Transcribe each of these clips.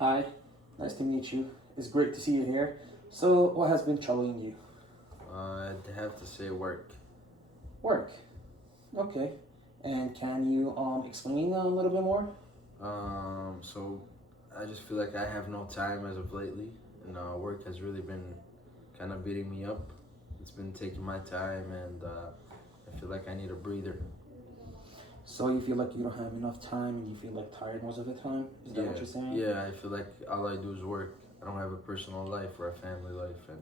Hi, nice to meet you. It's great to see you here. So, what has been troubling you? I'd have to say work. Work. Okay. And can you explain a little bit more? So I just feel like I have no time as of lately, and work has really been kind of beating me up. It's been taking my time, and I feel like I need a breather. So you feel like you don't have enough time and you feel like tired most of the time? Is that Yeah, what you're saying? yeah. I feel like all I do is work. I don't have a personal life or a family life, and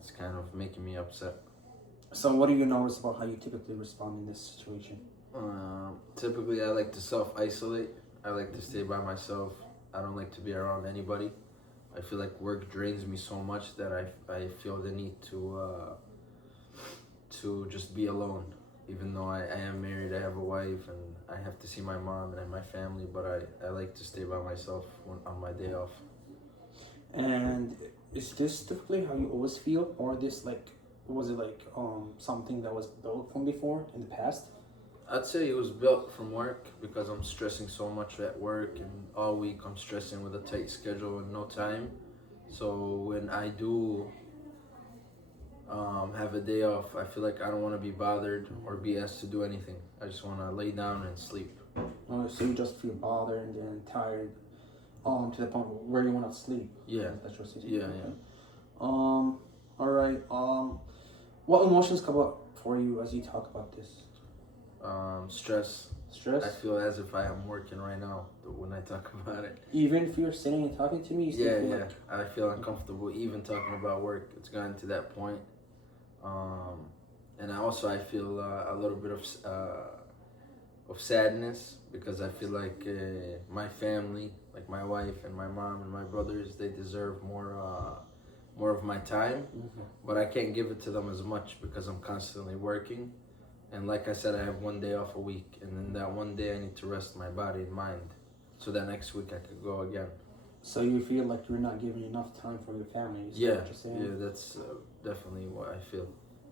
it's kind of making me upset. So what do you notice about how you typically respond in this situation? Typically, I like to self isolate. I like to stay by myself. I don't like to be around anybody. I feel like work drains me so much that I feel the need to just be alone. Even though I am married, I have a wife, and I have to see my mom and my family, but I like to stay by myself on my day off. And is this typically how you always feel, or this like was it like something that was built from before in the past? I'd say it was built from work because I'm stressing so much at work, and all week I'm stressing with a tight schedule and no time. So when I do have a day off, I feel like I don't want to be bothered or be asked to do anything. I just want to lay down and sleep. So you just feel bothered and tired, to the point where you want to sleep. Yeah, That's what you're yeah, saying. yeah. Okay. All right. What emotions come up for you as you talk about this? Stress. Stress. I feel as if I am working right now when I talk about it. Even if you're sitting and talking to me, you still Yeah, feel yeah. like. I feel uncomfortable even talking about work. It's gotten to that point. Um, and I feel a little bit of sadness because I feel like my family, like my wife and my mom and my brothers, they deserve more of my time, Mhm. but I can't give it to them as much because I'm constantly working. And like I said, I have one day off a week, and then that one day I need to rest my body and mind, so that next week I could go again. So you feel like you're not giving enough time for your family. Is that Yeah, what you're saying? yeah, that's definitely what I feel.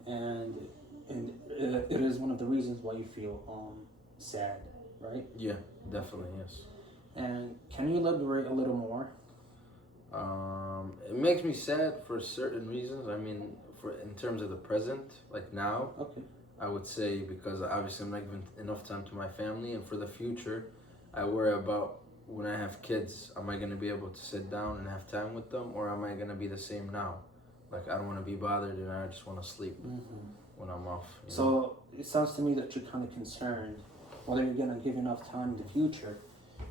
And it is one of the reasons why you feel sad, right? Yeah, definitely, yes. And can you elaborate a little more? It makes me sad for certain reasons. I mean, for in terms of the present, like now, Okay. I would say because obviously I'm not giving enough time to my family, and for the future, I worry about when I have kids. Am I gonna be able to sit down and have time with them, or am I gonna be the same now? Like I don't want to be bothered, and I just want to sleep Mm-hmm. when I'm off. So it sounds to me that you're kind of concerned whether you're gonna give enough time in the future,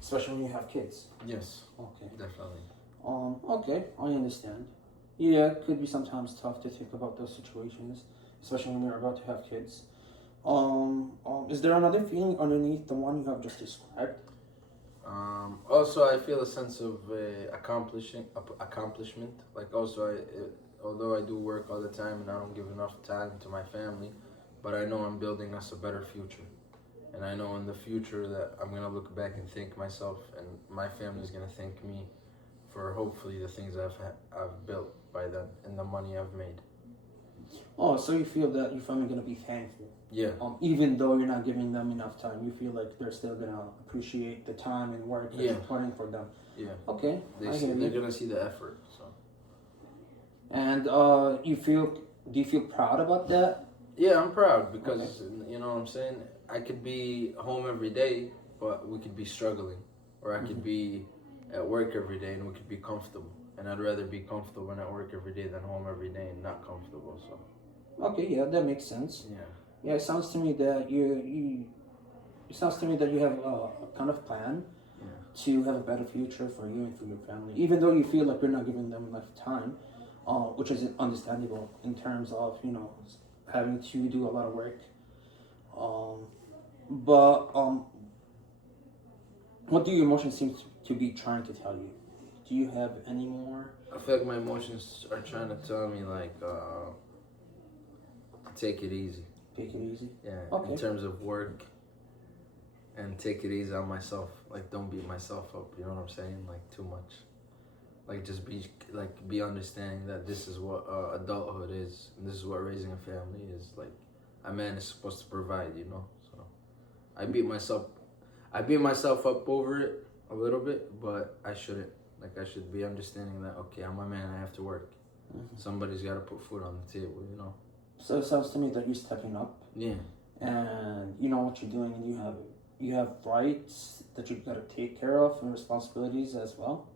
especially when you have kids. Yes, Okay. definitely. Okay, I understand. Yeah, it could be sometimes tough to think about those situations, especially when you're about to have kids. Is there another feeling underneath the one you have just described? Also, I feel a sense of accomplishment. Like also, although I do work all the time and I don't give enough time to my family, but I know I'm building us a better future, and I know in the future that I'm gonna look back and thank myself, and my family's gonna thank me for hopefully the things I've built by then and the money I've made. Oh, so you feel that your family gonna be thankful, Yeah, even though you're not giving them enough time. You feel like they're still gonna appreciate the time and work that yeah, you're putting for them. yeah. Okay, I hear They're you. gonna see the effort. So And you feel? Do you feel proud about that? yeah, I'm proud because you know what I'm saying. I could be home every day, but we could be struggling, or I could be at work every day and we could be comfortable. And I'd rather be comfortable when at work every day than home every day and not comfortable. So Okay, yeah, that makes sense. yeah, Yeah, it sounds to me that you. It sounds to me that you have a kind of plan yeah, to have a better future for you and for your family, even though you feel like you're not giving them enough time, which is understandable in terms of having to do a lot of work. Um, but what do your emotions seem to be trying to tell you? Do you have any more? I feel like my emotions are trying to tell me like take it easy. Take it easy. Yeah, Okay. in terms of work, and take it easy on myself. Like don't beat myself up. You know what I'm saying? Like too much. Like just be understanding that this is what adulthood is, and this is what raising a family is. Like a man is supposed to provide. You know. So I beat myself. I beat myself up over it a little bit, but I shouldn't. Like I should be understanding that okay, I'm a man, I have to work. Mhm. Somebody's got to put food on the table, you know. So it sounds to me that you're stepping up, Yeah. and you know what you're doing, and you have rights that you got to take care of and responsibilities as well.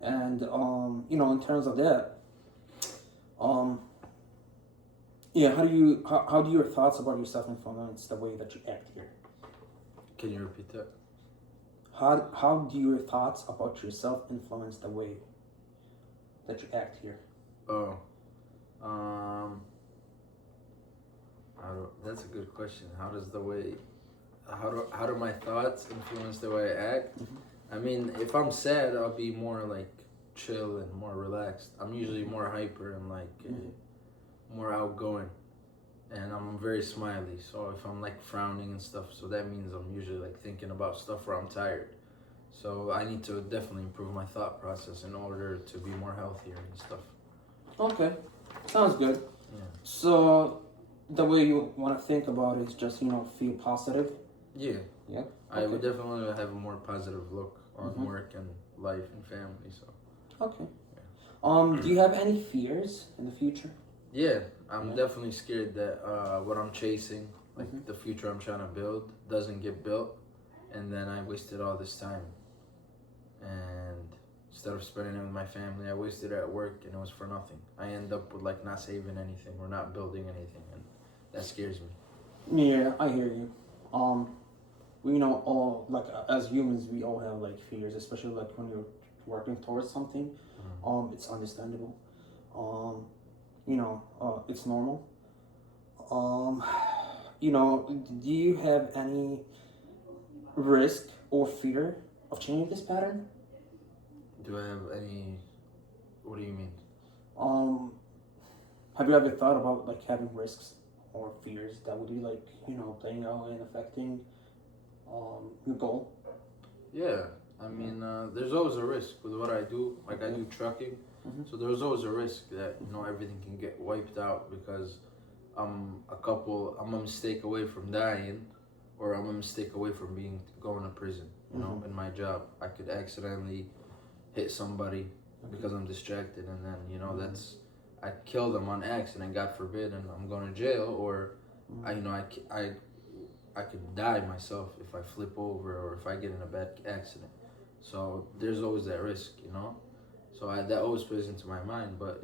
And you know, in terms of that, um, yeah, how do your thoughts about yourself influence the way that you act here? Can you repeat that? How do your thoughts about yourself influence the way that you act here? Oh, that's a good question. How do my thoughts influence the way I act? I mean, if I'm sad, I'll be more like chill and more relaxed. I'm usually more hyper and like more outgoing, and I'm very smiley. So if I'm like frowning and stuff, so that means I'm usually like thinking about stuff where I'm tired. So I need to definitely improve my thought process in order to be more healthier and stuff. Okay, sounds good. Yeah. So the way you want to think about it is just, you know, feel positive. Yeah. Yeah. I would definitely have a more positive look on Mhm. work and life and family. So. Okay. Do you have any fears in the future? Yeah, I'm Yeah. definitely scared that what I'm chasing, like Mhm. the future I'm trying to build, doesn't get built, and then I wasted all this time. And instead of spending it with my family, I wasted it at work, and it was for nothing. I end up with like not saving anything or not building anything, and that scares me. Yeah, I hear you. You know, all like as humans, we all have like fears, especially like when you're working towards something. It's understandable. You know, it's normal. Um, you know, do you have any risk or fear of changing this pattern? Do I have any? What do you mean? Um, have you ever thought about like having risks or fears that would be like, you know, playing out and affecting your goal? Yeah, I mean, there's always a risk with what I do. Like I do trucking, Mhm. so there's always a risk that everything can get wiped out because I'm a mistake away from dying, or I'm a mistake away from going to prison. You know, in my job, I could accidentally hit somebody because I'm distracted, and then that's I kill them on accident, God forbid, and I'm going to jail, or I could die myself if I flip over or if I get in a bad accident. So there's always that risk. So that always plays into my mind, but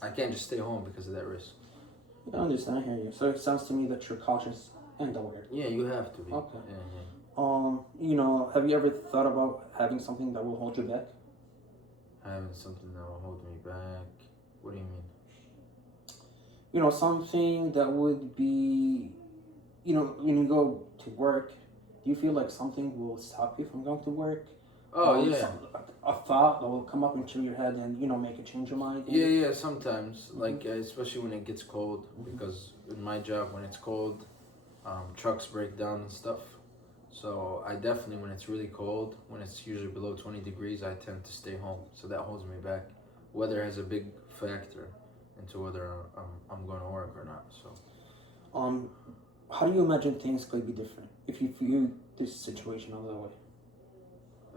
I can't just stay home because of that risk. I understand. I hear you. So it sounds to me that you're cautious and aware. Yeah, you have to be. Okay. Yeah. You know, have you ever thought about having something that will hold you back? Having something that will hold me back. What do you mean? You know, something that would be, you know, when you go to work, do you feel like something will stop you from going to work? Oh, yeah. A thought that will come up into your head and, you know, make you change your mind? Yeah, sometimes. Like, especially when it gets cold, because in my job, when it's cold, trucks break down and stuff. So I definitely, when it's really cold, when it's usually below 20 degrees, I tend to stay home. So that holds me back. Weather has a big factor into whether I'm going to work or not. So. How do you imagine things could be different if you view this situation another way?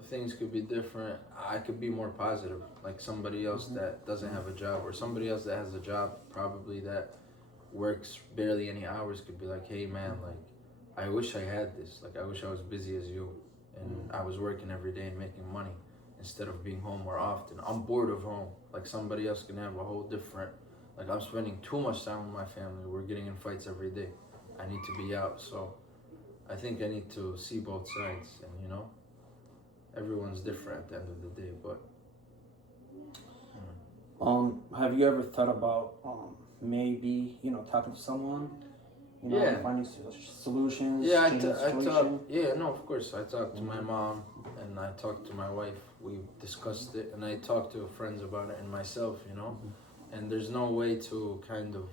Things could be different. I could be more positive, like somebody else that doesn't have a job, or somebody else that has a job probably that works barely any hours could be like, hey man, like I wish I had this. Like I wish I was busy as you, and I was working every day and making money instead of being home more often. I'm bored of home. Like somebody else can have a whole different. Like I'm spending too much time with my family. We're getting in fights every day. I need to be out. So I think I need to see both sides, and everyone's different at the end of the day. But have you ever thought about maybe, you know, talking to someone? You know, Yeah. finding solutions. yeah, changing the I talk. situation? Yeah, no, of course. I talked to my mom and I talked to my wife. We discussed it, and I talked to friends about it and myself. And there's no way to kind of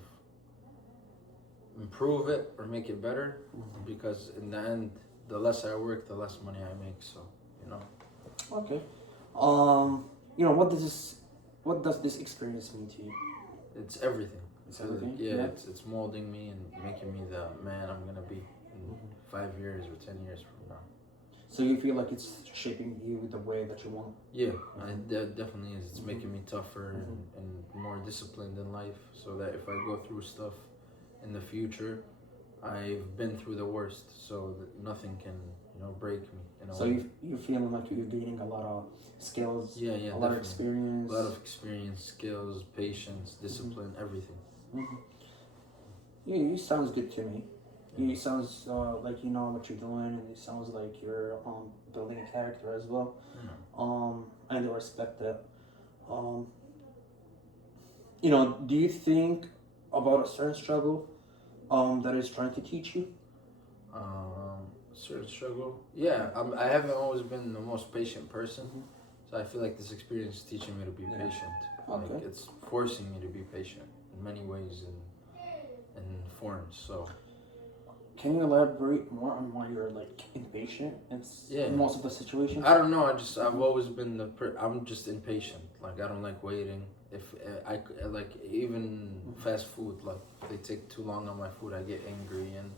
improve it or make it better because in the end, the less I work, the less money I make. So. Okay. You know, what does this experience mean to you? It's everything. It's everything? Yeah, Yeah. it's molding me and making me the man I'm gonna be in 5 years or 10 years from now. So you feel like it's shaping you the way that you want. Yeah, definitely is. It's making me tougher and more disciplined in life, so that if I go through stuff in the future, I've been through the worst, so that nothing can, break me. So you're feeling like you're gaining a lot of skills, Yeah, a lot definitely. of experience. A lot of experience, skills, patience, discipline, everything. Mm-hmm. Yeah, you sounds good to me. You sounds like you know what you're doing, and it sounds like you're building a character as well. I do respect that. Um, do you think about a certain struggle that is trying to teach you? Certain struggle. Yeah, I haven't always been the most patient person, so I feel like this experience is teaching me to be patient. Okay. Like it's forcing me to be patient in many ways and forms. So Can you elaborate more on why you're like impatient in most of the situations? I don't know. I've always been I'm just impatient. Like I don't like waiting. If I like even fast food, like if they take too long on my food, I get angry and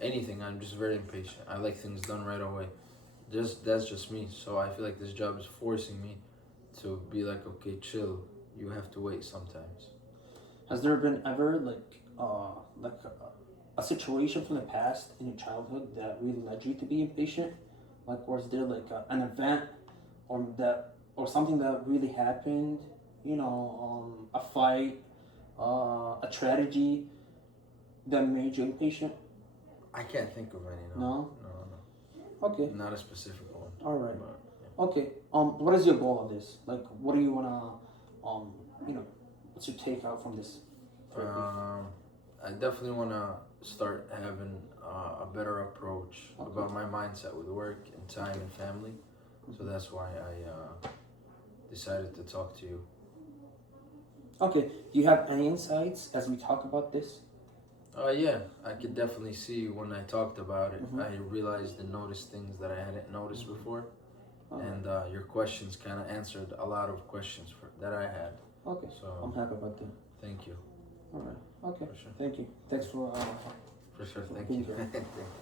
anything. I'm just very impatient. I like things done right away. That's just me. So I feel like this job is forcing me to be like, okay, chill. You have to wait sometimes. Has there been ever a situation from the past in your childhood that really led you to be impatient? Like, was there like an event or something that really happened? A fight, a tragedy that made you impatient? I can't think of any. No? No. Okay. Not a specific one. All right. But, Okay. What is your goal of this? Like, what do you wanna, what's your take out from this? I definitely want to start having a better approach about my mindset with work and time and family. So that's why I decided to talk to you. Okay. Do you have any insights as we talk about this? Yeah, I could definitely see when I talked about it. I realized and noticed things that I hadn't noticed before. And your questions kind of answered a lot of questions that I had. Okay. So I'm happy about that. thank you. All right. Okay. For sure. Thank you. Thanks for. For sure. for Thank being you. here.